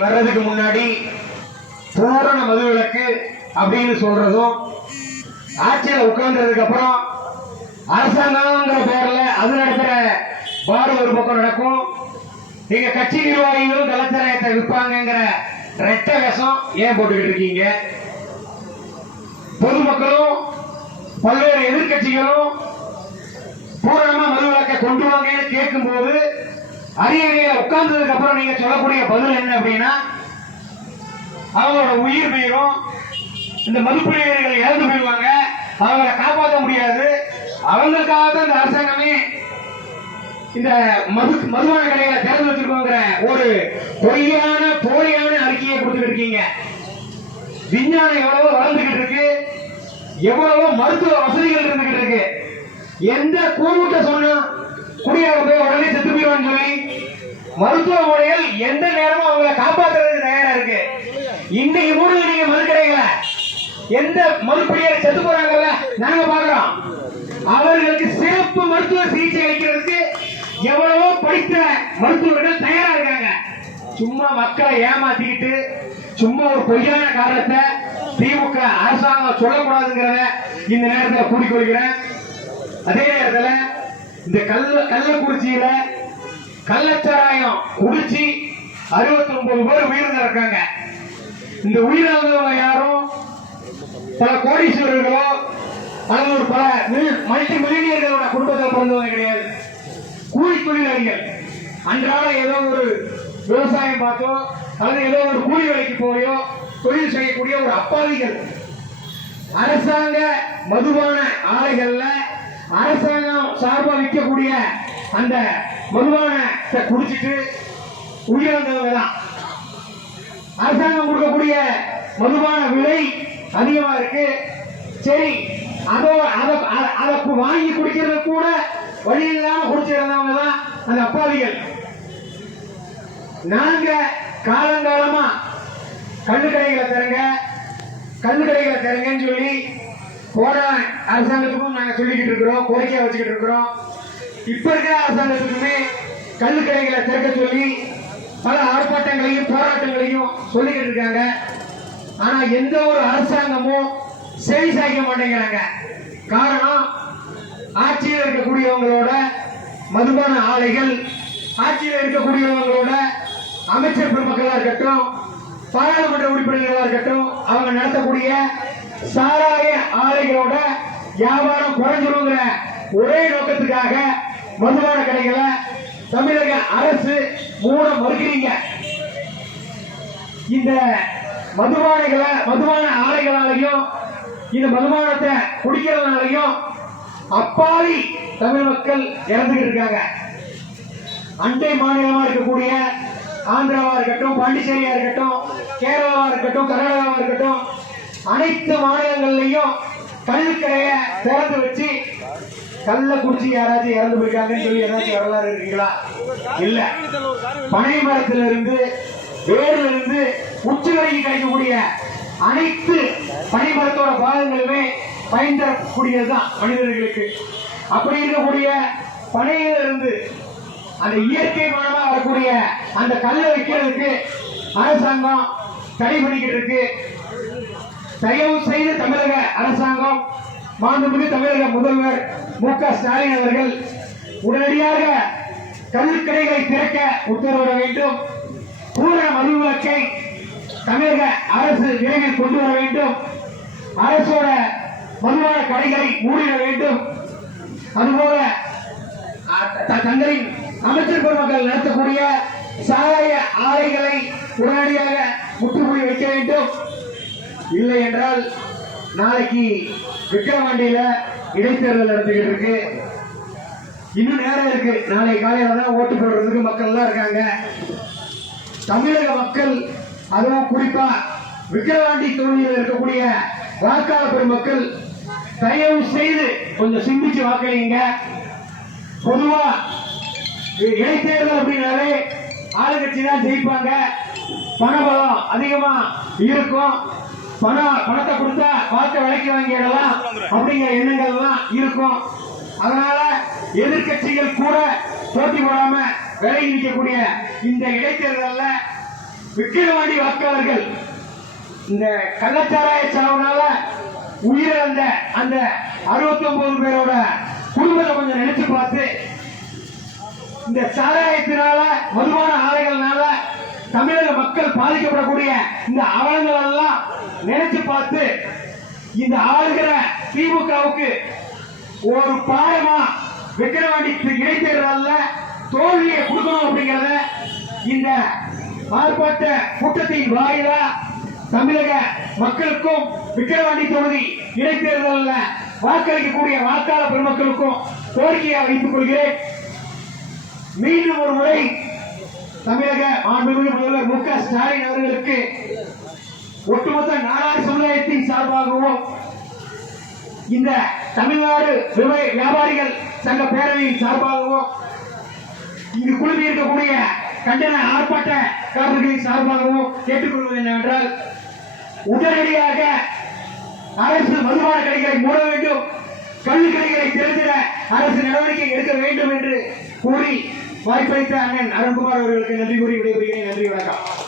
வர்றதுக்கு முன்னாடி பூரண மதுவிலக்கு அப்படின்னு சொல்றதும், ஆட்சியில் உட்கார்ந்ததுக்கு அப்புறம் அரசாங்கங்கிற பேர்ல அது நடத்துற பாடு ஒரு பக்கம் நடக்கும். நீங்க கட்சி நிர்வாகிகளும் கலாச்சாரத்தை விற்பாங்கிற ரெட்ட விஷம் ஏன் போட்டுக்கிட்டு இருக்கீங்க? பொதுமக்களும் பல்வேறு எதிர்கட்சிகளும் பூரணமா மதுவிலக்கை கொண்டு வாங்கன்னு கேட்கும் போது அரியணையில உட்கார்ந்ததுக்கு அப்புறம் நீங்க சொல்லக்கூடிய பதில் என்ன அப்படின்னா, அவங்களோட உயிர் போயிடும், இந்த மதுப்பிரியர்கள் இறந்து போயிடுவாங்க, அவங்களை காப்பாற்ற முடியாது, அவங்களுக்காக தான் இந்த அரசாங்கமே இந்த மதுவான கடைகளை திறந்து வச்சிருக்கோங்கிற ஒரு பொய்யான போலியான அறிக்கையை கொடுத்துட்டு இருக்கீங்க. விஞ்ஞானம் எவ்வளவோ வளர்ந்துகிட்டு இருக்கு, எவ்வளவோ மருத்துவ வசதிகள் இருந்துகிட்டு இருக்கு. எந்த கூட்ட சொன்னா குடியாக போய் உடனே செத்து போயிடுவான்னு சொல்லி மருத்துவ முறைகள் எந்த நேரமும் அவங்களை காப்பாற்றுறதுக்கு தயாரா இருக்கு. இன்னைக்கு கூட நீங்க மதுக்கடைகளை எந்த மதுப்பிரியர் செத்து போறாங்கல்ல நாங்க பாக்குறோம். அவர்களுக்கு சிறப்பு மருத்துவ சிகிச்சை அளிக்கிறதுக்கு எவ்வளவோ படித்த மருத்துவர்கள் தயாரா இருக்காங்க. சும்மா மக்களை ஏமாத்திக்கிட்டு சும்மா ஒரு பொய்யான காரணத்தை திமுக அரசாங்கம் சொல்லக்கூடாதுங்கிறத இந்த நேரத்தில் கூறிக்கொள்கிறேன். அதே நேரத்தில் இந்த கள்ளக்குறிச்சியில கள்ளச்சாராயம் குடிச்சு 69 பேர் உயிரிழந்திருக்காங்க. இந்த உயிரிழந்தவங்க யாரும் பல கோடீஸ்வரர்களோ அல்லது ஒரு பல மல்டி மில்லியனர்களோட குடும்பத்தில் பிறந்தவங்க கிடையாது. கூலி தொழிலாளிகள் அன்றாட ஏதோ ஒரு விவசாயம் பார்த்தோ அல்லது ஏதோ ஒரு கூலி வேலைக்கு போயோ தொழில் செய்யக்கூடிய ஒரு அப்பாவிகள். அரசாங்க மதுபான ஆலைகள்ல அரசாங்கம் சார்பா விற்கக்கூடிய அந்த மதுபானத்தை குடிச்சிட்டு உயிரிழந்தவங்க தான். அரசாங்கம் கொடுக்கக்கூடிய மதுபான விலை அதிகமா இருக்கு, சரி அதை வாங்கி குடிக்கிறது கூட வழி இல்லாம குடிச்சிருந்தவங்க தான் அந்த அப்பாவிகள். நாங்க காலங்காலமா கள்ளுக்கடைகளை தரங்கன்னு சொல்லி போன அரசாங்கத்துக்கும் நாங்க சொல்லிக்கிட்டு இருக்கிறோம், கோரிக்கையா வச்சுக்கிட்டு இருக்கிறோம். இப்ப இருக்கிற அரசாங்கத்துக்குமே கள்ளுக்கடைகளை திறக்க சொல்லி பல ஆர்ப்பாட்டங்களையும் போராட்டங்களையும் சொல்லிக்கிட்டு இருக்காங்க. ஆனா எந்த ஒரு அரசாங்கமும் செவி சாய்க்க மாட்டேங்கிறாங்க. காரணம், ஆட்சியில் இருக்கக்கூடியவங்களோட மதுபான ஆலைகள், ஆட்சியில் இருக்கக்கூடியவங்களோட அமைச்சர் பெருமக்களா இருக்கட்டும், பாராளுமன்ற உறுப்பினர்களா இருக்கட்டும், அவங்க நடத்தக்கூடிய சாராய ஆலைகளோட வியாபாரம் குறைஞ்சிருங்கிற ஒரே நோக்கத்துக்காக மதுபான கடைகளை தமிழக அரசு மூட மறுக்கிறீங்க. இந்த மதுபான ஆலைகளாலையும் இந்த மதுபானத்தை குடிக்கிறதுனாலையும் அப்பாவி தமிழ் மக்கள் இறந்துகிட்டு இருக்காங்க. அண்டை மாநிலமா இருக்கக்கூடிய ஆந்திராவா இருக்கட்டும், பாண்டிச்சேரியா இருக்கட்டும், கேரளாவா இருக்கட்டும், கர்நாடகாவா இருக்கட்டும், அனைத்து மாநிலங்கள்லயும் கல்லுக்கடையை திறந்து வச்சு கல்ல குடிச்சு யாராச்சும் இறந்து போயிருக்காங்கன்னு சொல்லி ஏதாச்சும் வரலாறு இருக்குங்களா? இல்ல. பனை மரத்திலிருந்து வேர்ல இருந்து உச்சி வரைக்கும் கிடைக்கக்கூடிய அனைத்து பனை மரத்தோட பாகங்களுமே பயன் தரக்கூடியதுதான் மனிதர்களுக்கு. அப்படி இருக்கக்கூடிய பனையிலிருந்து அந்த இயற்கை மரமா வரக்கூடிய அந்த கல்லை வைக்கிறதுக்கு அரசாங்கம் தடை பண்ணிக்கிட்டு இருக்கு. தயவு செய்து தமிழக அரசாங்கம், மாண்புமிகு தமிழக முதல்வர் மு.க. ஸ்டாலின் அவர்கள் உடனடியாக கள்ளுக்கடைகளை திறக்க உத்தரவிட வேண்டும். பூரண மதுவிலக்கை தமிழக அரசு விரைவில் கொண்டு வர வேண்டும். அரசோட மதுபான கடைகளை மூடிட வேண்டும். அதுபோல தங்களின் அமைச்சர் பெருமக்கள் நடத்தக்கூடிய சாராய ஆலைகளை உடனடியாக முற்றுப்புள்ளி வைக்க வேண்டும். இல்லை என்றால் நாளைக்கு விக்கிரவாண்டியில இடைத்தேர்தல் நடந்துகிட்டு இருக்கு. இன்னும் நேரம் இருக்கு. நாளை காலையில தான் ஓட்டு போடுறதுக்கு மக்கள் எல்லாம் இருக்காங்க. தமிழக மக்கள், அதுவும் குறிப்பா விக்கிரவாண்டி தொகுதியில் இருக்கக்கூடிய வாக்காளர் பெருமக்கள் தயவு செய்து கொஞ்சம் சிந்திச்சு வாக்களிங்க. பொதுவா இடைத்தேர்தல் அப்படின்னாலே ஆளுங்கட்சி தான் ஜெயிப்பாங்க, பணபலம் அதிகமா இருக்கும், பணத்தை கொடுத்தா வாக்க விலைக்கு வாங்கிடலாம் அப்படிங்கிற எண்ணங்கள் எல்லாம் இருக்கும். அதனால எதிர்கட்சிகள் கூட போட்டி போடாம விலகி நிற்கக்கூடிய இந்த இடைத்தேர்தலில் விக்கிரவாண்டி வாக்காளர்கள் இந்த கள்ளச்சாராய செலவுனால உயிரிழந்த அந்த 69 பேரோட குடும்பத்தை கொஞ்சம் நினைச்சு பார்த்து, இந்த சாராயத்தினால மதுபான ஆலைகள்னால தமிழக மக்கள் பாதிக்கப்படக்கூடிய இந்த அவலங்கள் எல்லாம் நினைச்சு பார்த்து, இந்த ஆளுகிற திமுகவுக்கு ஒரு பாடமா விக்கிரவாண்டி இடைத்தேர்தலில் தோல்வியை கொடுக்கணும் அப்படிங்கறத இந்த ஆர்ப்பாட்ட கூட்டத்தின் வாயிலா தமிழக மக்களுக்கும் விக்கிரவாண்டி தொகுதி இடைத்தேர்தலில் வாக்களிக்கக்கூடிய வாக்காளர் பெருமக்களுக்கும் கோரிக்கையை வைத்துக் கொள்கிறேன். மீண்டும் ஒரு முறை தமிழக மாண்புமிகு முதல்வர் மு க ஸ்டாலின் அவர்களுக்கு ஒட்டுமொத்த நாடார் சமுதாயத்தின் சார்பாகவும் இந்த தமிழ்நாடு வியாபாரிகள் சங்க பேரவையின் சார்பாகவும் இங்கு குழுமி இருக்கக்கூடிய கண்டன ஆர்ப்பாட்டக்காரர்களின் சார்பாகவும் கேட்டுக்கொள்வது என்னவென்றால், உடனடியாக அரசு மதுபான கடைகளை மூட வேண்டும், கல்வி கடைகளை திறந்திட அரசு நடவடிக்கை எடுக்க வேண்டும் என்று கூறி வாய்ப்பளித்த அண்ணன் அருண்குமார் அவர்களுக்கு நன்றி கூறி விடைபெறுகிறேன். நன்றி, வணக்கம்.